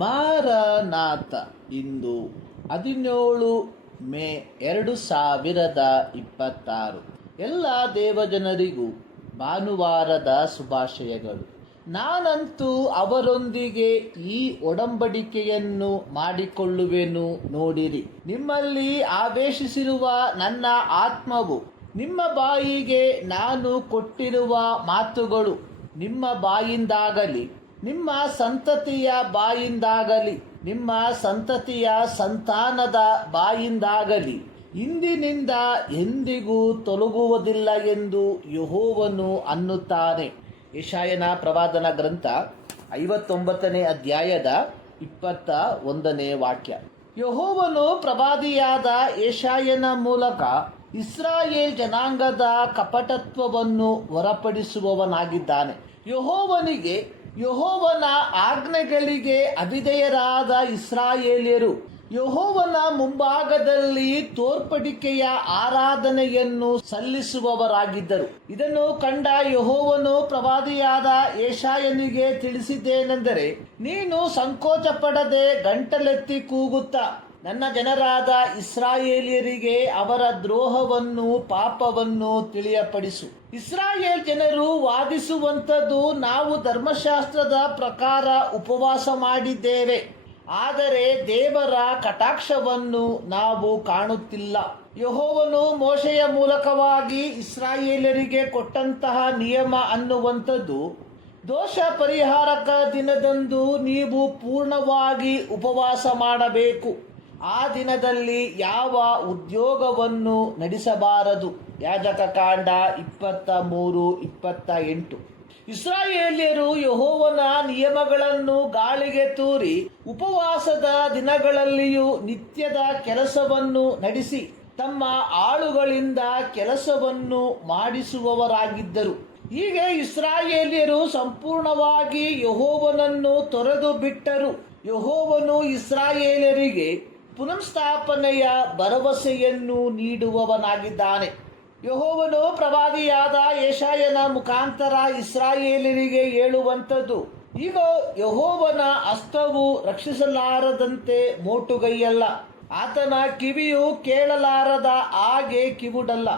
Maranatha. ಇಂದು 17 ಮೇ 2026. ಎಲ್ಲ ದೇವಜನರಿಗೂ ಭಾನುವಾರದ ಶುಭಾಶಯಗಳು. ನಾನಂತೂ ಅವರೊಂದಿಗೆ ಈ ಒಡಂಬಡಿಕೆಯನ್ನು ಮಾಡಿಕೊಳ್ಳುವೆನು. ನೋಡಿರಿ, ನಿಮ್ಮಲ್ಲಿ ಆವೇಶಿಸಿರುವ ನನ್ನ ಆತ್ಮವು ನಿಮ್ಮ ಬಾಯಿಗೆ ನಾನು ಕೊಟ್ಟಿರುವ ಮಾತುಗಳು ನಿಮ್ಮ ಬಾಯಿಂದಾಗಲಿ, ನಿಮ್ಮ ಸಂತತಿಯ ಬಾಯಿಂದಾಗಲಿ, ನಿಮ್ಮ ಸಂತತಿಯ ಸಂತಾನದ ಬಾಯಿಂದಾಗಲಿ ಇಂದಿನಿಂದ ಎಂದಿಗೂ ತೊಲಗುವುದಿಲ್ಲ ಎಂದು ಯೆಹೋವನು ಅನ್ನುತ್ತಾನೆ. ಯೆಶಾಯನ ಪ್ರವಾದನ ಗ್ರಂಥ 59ನೇ ಅಧ್ಯಾಯದ 21ನೇ ವಾಕ್ಯ. ಯೆಹೋವನು ಪ್ರವಾದಿಯಾದ ಯೆಶಾಯನ ಮೂಲಕ ಇಸ್ರಾಯೇಲ್ ಜನಾಂಗದ ಕಪಟತ್ವವನ್ನು ಹೊರಪಡಿಸುವವನಾಗಿದ್ದಾನೆ. ಯೆಹೋವನ ಆಜ್ಞೆಗಳಿಗೆ ಅವಿಧೇಯರಾದ ಇಸ್ರಾಯೇಲ್ಯರು ಯೆಹೋವನ ಮುಂಭಾಗದಲ್ಲಿ ತೋರ್ಪಡಿಕೆಯ ಆರಾಧನೆಯನ್ನು ಸಲ್ಲಿಸುವವರಾಗಿದ್ದರು. ಇದನ್ನು ಕಂಡ ಯೆಹೋವನು ಪ್ರವಾದಿಯಾದ ಯೆಶಾಯನಿಗೆ ತಿಳಿಸಿದ್ದೇನೆಂದರೆ, ನೀನು ಸಂಕೋಚ ಪಡದೆ ಗಂಟಲೆತ್ತಿ ಕೂಗುತ್ತಾ ನನ್ನ ಜನರಾದ ಇಸ್ರಾಯೇಲಿಯರಿಗೆ ಅವರ ದ್ರೋಹವನ್ನು ಪಾಪವನ್ನು ತಿಳಿಯಪಡಿಸು. ಇಸ್ರಾಯೇಲ್ ಜನರು ವಾದಿಸುವಂಥದ್ದು, ನಾವು ಧರ್ಮಶಾಸ್ತ್ರದ ಪ್ರಕಾರ ಉಪವಾಸ ಮಾಡಿದ್ದೇವೆ, ಆದರೆ ದೇವರ ಕಟಾಕ್ಷವನ್ನು ನಾವು ಕಾಣುತ್ತಿಲ್ಲ. ಯೆಹೋವನು ಮೋಶೆಯ ಮೂಲಕವಾಗಿ ಇಸ್ರಾಯೇಲರಿಗೆ ಕೊಟ್ಟಂತಹ ನಿಯಮ ಅನ್ನುವಂಥದ್ದು, ದೋಷ ಪರಿಹಾರಕ ದಿನದಂದು ನೀವು ಪೂರ್ಣವಾಗಿ ಉಪವಾಸ ಮಾಡಬೇಕು. ಆ ದಿನದಲ್ಲಿ ಯಾವ ಉದ್ಯೋಗವನ್ನು ನಡೆಸಬಾರದು. ಯಾಜಕಕಾಂಡ 23:28. ಇಸ್ರಾಯೇಲ್ಯರು ಯೆಹೋವನ ನಿಯಮಗಳನ್ನು ಗಾಳಿಗೆ ತೂರಿ ಉಪವಾಸದ ದಿನಗಳಲ್ಲಿಯೂ ನಿತ್ಯದ ಕೆಲಸವನ್ನು ನಡೆಸಿ ತಮ್ಮ ಆಳುಗಳಿಂದ ಕೆಲಸವನ್ನು ಮಾಡಿಸುವವರಾಗಿದ್ದರು. ಹೀಗೆ ಇಸ್ರಾಯೇಲ್ಯರು ಸಂಪೂರ್ಣವಾಗಿ ಯೆಹೋವನನ್ನು ತೊರೆದು ಬಿಟ್ಟರು. ಯೆಹೋವನು ಇಸ್ರಾಯೇಲರಿಗೆ ಪುನಃಸ್ಥಾಪನೆಯ ಭರವಸೆಯನ್ನು ನೀಡುವವನಾಗಿದ್ದಾನೆ. ಯೆಹೋವನು ಪ್ರವಾದಿಯಾದ ಯೆಶಾಯನ ಮುಖಾಂತರ ಇಸ್ರಾಯೇಲರಿಗೆ ಹೇಳುವಂಥದ್ದು, ಈಗ ಯೆಹೋವನ ಹಸ್ತವು ರಕ್ಷಿಸಲಾರದಂತೆ ಮೋಟುಗೈಯಲ್ಲ, ಆತನ ಕಿವಿಯು ಕೇಳಲಾರದ ಹಾಗೆ ಕಿವುಡಲ್ಲ.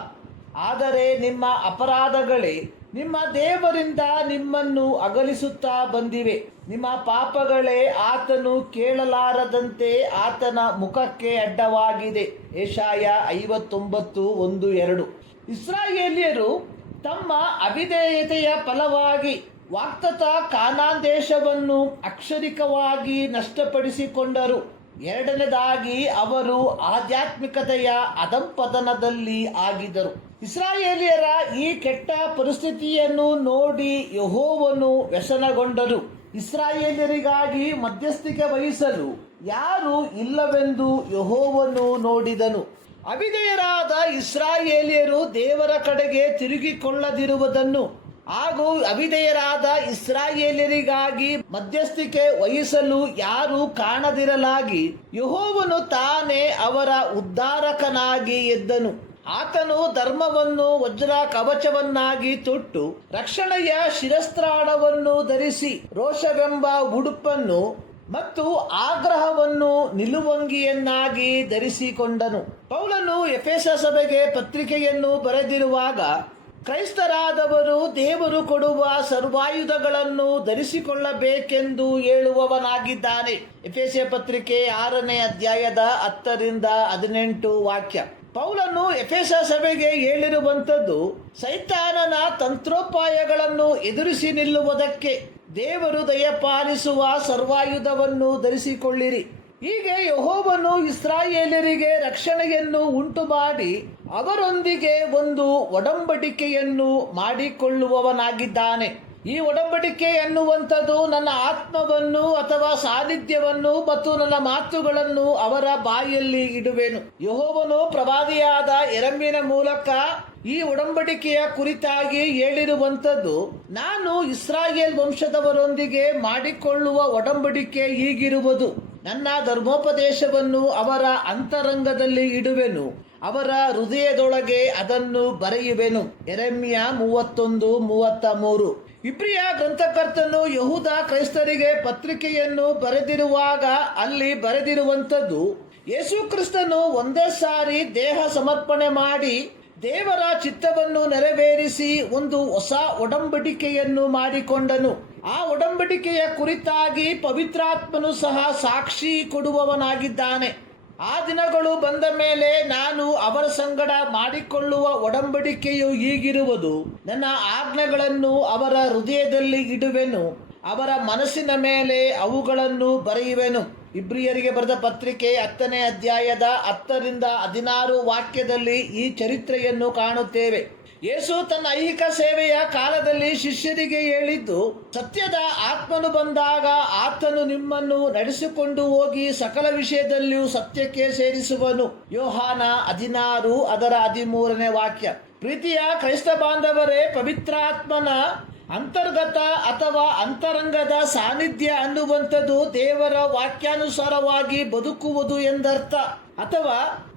ಆದರೆ ನಿಮ್ಮ ಅಪರಾಧಗಳೇ ನಿಮ್ಮ ದೇವರಿಂದ ನಿಮ್ಮನ್ನು ಅಗಲಿಸುತ್ತಾ ಬಂದಿವೆ. ನಿಮ್ಮ ಪಾಪಗಳೇ ಆತನು ಕೇಳಲಾರದಂತೆ ಆತನ ಮುಖಕ್ಕೆ ಅಡ್ಡವಾಗಿದೆ. ಯೆಶಾಯ 59:1-2. ಇಸ್ರಾಯೇಲ್ಯರು ತಮ್ಮ ಅವಿಧೇಯತೆಯ ಫಲವಾಗಿ ವಾಗ್ದತ್ತ ಕಾನಾನ್ ದೇಶವನ್ನು ಅಕ್ಷರಿಕವಾಗಿ ನಷ್ಟಪಡಿಸಿಕೊಂಡರು. ಎರಡನೇದಾಗಿ ಅವರು ಆಧ್ಯಾತ್ಮಿಕತೆಯ ಅಧಂಪತನದಲ್ಲಿ ಆಗಿದ್ದರು. ಇಸ್ರಾಯೇಲಿಯರ ಈ ಕೆಟ್ಟ ಪರಿಸ್ಥಿತಿಯನ್ನು ನೋಡಿ ಯೆಹೋವನು ವ್ಯಸನಗೊಂಡರು. ಇಸ್ರಾಯೇಲ್ಯರಿಗಾಗಿ ಮಧ್ಯಸ್ಥಿಕೆ ವಹಿಸಲು ಯಾರೂ ಇಲ್ಲವೆಂದು ಯೆಹೋವನು ನೋಡಿದನು. ಅವಿಧೇಯರಾದ ಇಸ್ರಾಯೇಲ್ಯರು ದೇವರ ಕಡೆಗೆ ತಿರುಗಿಕೊಳ್ಳದಿರುವುದನ್ನು ಹಾಗೂ ಅವಿಧೇಯರಾದ ಇಸ್ರಾಯೇಲ್ಯರಿಗಾಗಿ ಮಧ್ಯಸ್ಥಿಕೆ ವಹಿಸಲು ಯಾರೂ ಕಾಣದಿರಲಾಗಿ ಯೆಹೋವನು ತಾನೇ ಅವರ ಉದ್ಧಾರಕನಾಗಿ ಎದ್ದನು. ಆತನು ಧರ್ಮವನ್ನು ವಜ್ರ ಕವಚವನ್ನಾಗಿ ತೊಟ್ಟು ರಕ್ಷಣೆಯ ಶಿರಸ್ತ್ರಾಣವನ್ನು ಧರಿಸಿ ರೋಷವೆಂಬ ಉಡುಪನ್ನು ಮತ್ತು ಆಗ್ರಹವನ್ನು ನಿಲುವಂಗಿಯನ್ನಾಗಿ ಧರಿಸಿಕೊಂಡನು. ಪೌಲನು ಎಫೆಸ ಸಭೆಗೆ ಪತ್ರಿಕೆಯನ್ನು ಬರೆದಿರುವಾಗ ಕ್ರೈಸ್ತರಾದವರು ದೇವರು ಕೊಡುವ ಸರ್ವಾಯುಧಗಳನ್ನು ಧರಿಸಿಕೊಳ್ಳಬೇಕೆಂದು ಹೇಳುವವನಾಗಿದ್ದಾನೆ. ಎಫೆಸ ಪತ್ರಿಕೆ 6ನೇ ಅಧ್ಯಾಯದ 10-18 ವಾಕ್ಯ. ಪೌಲನು ಎಫೆಸ ಸಭೆಗೆ ಹೇಳಿರುವಂಥದ್ದು, ಸೈತಾನನ ತಂತ್ರೋಪಾಯಗಳನ್ನು ಎದುರಿಸಿ ನಿಲ್ಲುವುದಕ್ಕೆ ದೇವರು ದಯಪಾಲಿಸುವ ಸರ್ವಾಯುಧವನ್ನು ಧರಿಸಿಕೊಳ್ಳಿರಿ. ಹೀಗೆ ಯೆಹೋವನು ಇಸ್ರಾಯೇಲರಿಗೆ ರಕ್ಷಣೆಯನ್ನು ಉಂಟು ಮಾಡಿ ಅವರೊಂದಿಗೆ ಒಂದು ಒಡಂಬಡಿಕೆಯನ್ನು ಮಾಡಿಕೊಳ್ಳುವವನಾಗಿದ್ದಾನೆ. ಈ ಒಡಂಬಡಿಕೆ ಎನ್ನುವಂಥದ್ದು ನನ್ನ ಆತ್ಮವನ್ನು ಅಥವಾ ಸಾನ್ನಿಧ್ಯವನ್ನು ಮತ್ತು ನನ್ನ ಮಾತುಗಳನ್ನು ಅವರ ಬಾಯಲ್ಲಿ ಇಡುವೆನು. ಯೆಹೋವನು ಪ್ರವಾದಿಯಾದ ಯೆರೆಮೀಯನ ಮೂಲಕ ಈ ಒಡಂಬಡಿಕೆಯ ಕುರಿತಾಗಿ ಹೇಳಿರುವಂಥದ್ದು, ನಾನು ಇಸ್ರಾಯೇಲ್ ವಂಶದವರೊಂದಿಗೆ ಮಾಡಿಕೊಳ್ಳುವ ಒಡಂಬಡಿಕೆ ಹೀಗಿರುವುದು, ನನ್ನ ಧರ್ಮೋಪದೇಶವನ್ನು ಅವರ ಅಂತರಂಗದಲ್ಲಿ ಇಡುವೆನು, ಅವರ ಹೃದಯದೊಳಗೆ ಅದನ್ನು ಬರೆಯುವೆನು. ಯೆರೆಮೀಯ 31:33. ಇಬ್ರಿಯ ಗ್ರಂಥಕರ್ತನು ಯಹೂದ ಕ್ರೈಸ್ತರಿಗೆ ಪತ್ರಿಕೆಯನ್ನು ಬರೆದಿರುವಾಗ ಅಲ್ಲಿ ಬರೆದಿರುವಂಥದ್ದು, ಯೇಸು ಕ್ರಿಸ್ತನು ಒಂದೇ ಸಾರಿ ದೇಹ ಸಮರ್ಪಣೆ ಮಾಡಿ ದೇವರ ಚಿತ್ತವನ್ನು ನೆರವೇರಿಸಿ ಒಂದು ಹೊಸ ಒಡಂಬಡಿಕೆಯನ್ನು ಮಾಡಿಕೊಂಡನು. ಆ ಒಡಂಬಡಿಕೆಯ ಕುರಿತಾಗಿ ಪವಿತ್ರಾತ್ಮನು ಸಹ ಸಾಕ್ಷಿ ಕೊಡುವವನಾಗಿದ್ದಾನೆ. ಆ ದಿನಗಳು ಬಂದ ಮೇಲೆ ನಾನು ಅವರ ಸಂಗಡ ಮಾಡಿಕೊಳ್ಳುವ ಒಡಂಬಡಿಕೆಯು ಹೀಗಿರುವುದು, ನನ್ನ ಆಜ್ಞೆಗಳನ್ನು ಅವರ ಹೃದಯದಲ್ಲಿ ಇಡುವೆನು, ಅವರ ಮನಸ್ಸಿನ ಮೇಲೆ ಅವುಗಳನ್ನು ಬರೆಯುವೆನು. ಇಬ್ರಿಯರಿಗೆ ಬರೆದ ಪತ್ರಿಕೆ 10ನೇ ಅಧ್ಯಾಯದ 10ರಿಂದ 16 ವಾಕ್ಯದಲ್ಲಿ ಈ ಚರಿತ್ರೆಯನ್ನು ಕಾಣುತ್ತೇವೆ. ಯೇಸು ತನ್ನ ಐಹಿಕ ಸೇವೆಯ ಕಾಲದಲ್ಲಿ ಶಿಷ್ಯರಿಗೆ ಹೇಳಿದ್ದು, ಸತ್ಯದ ಆತ್ಮನು ಬಂದಾಗ ಆತನು ನಿಮ್ಮನ್ನು ನಡೆಸಿಕೊಂಡು ಹೋಗಿ ಸಕಲ ವಿಷಯದಲ್ಲಿಯೂ ಸತ್ಯಕ್ಕೆ ಸೇರಿಸುವನು. ಯೋಹಾನ 16 ಅದರ 13ನೇ ವಾಕ್ಯ. ಪ್ರೀತಿಯ ಕ್ರೈಸ್ತ ಬಾಂಧವರೇ, ಪವಿತ್ರಾತ್ಮನ ಅಂತರ್ಗತ ಅಥವಾ ಅಂತರಂಗದ ಸಾನ್ನಿಧ್ಯ ಅನ್ನುವಂಥದ್ದು ದೇವರ ವಾಕ್ಯಾನುಸಾರವಾಗಿ ಬದುಕುವುದು ಎಂದರ್ಥ, ಅಥವಾ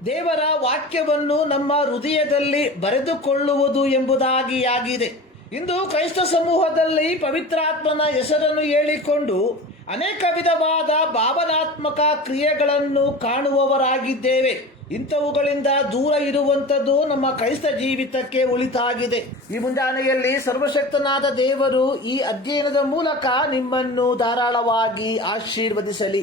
ದೇವರ ವಾಕ್ಯವನ್ನು ನಮ್ಮ ಹೃದಯದಲ್ಲಿ ಬರೆದುಕೊಳ್ಳುವುದು ಎಂಬುದಾಗಿಯಾಗಿದೆ. ಇಂದು ಕ್ರೈಸ್ತ ಸಮೂಹದಲ್ಲಿ ಪವಿತ್ರಾತ್ಮನ ಹೆಸರನ್ನು ಹೇಳಿಕೊಂಡು ಅನೇಕ ವಿಧವಾದ ಭಾವನಾತ್ಮಕ ಕ್ರಿಯೆಗಳನ್ನು ಕಾಣುವವರಾಗಿದ್ದೇವೆ. ಇಂಥವುಗಳಿಂದ ದೂರ ಇರುವಂಥದ್ದು ನಮ್ಮ ಕ್ರೈಸ್ತ ಜೀವಿತಕ್ಕೆ ಒಳಿತಾಗಿದೆ. ಈ ಮುಂಜಾನೆಯಲ್ಲಿ ಸರ್ವಶಕ್ತನಾದ ದೇವರು ಈ ಅಧ್ಯಯನದ ಮೂಲಕ ನಿಮ್ಮನ್ನು ಧಾರಾಳವಾಗಿ ಆಶೀರ್ವದಿಸಲಿ.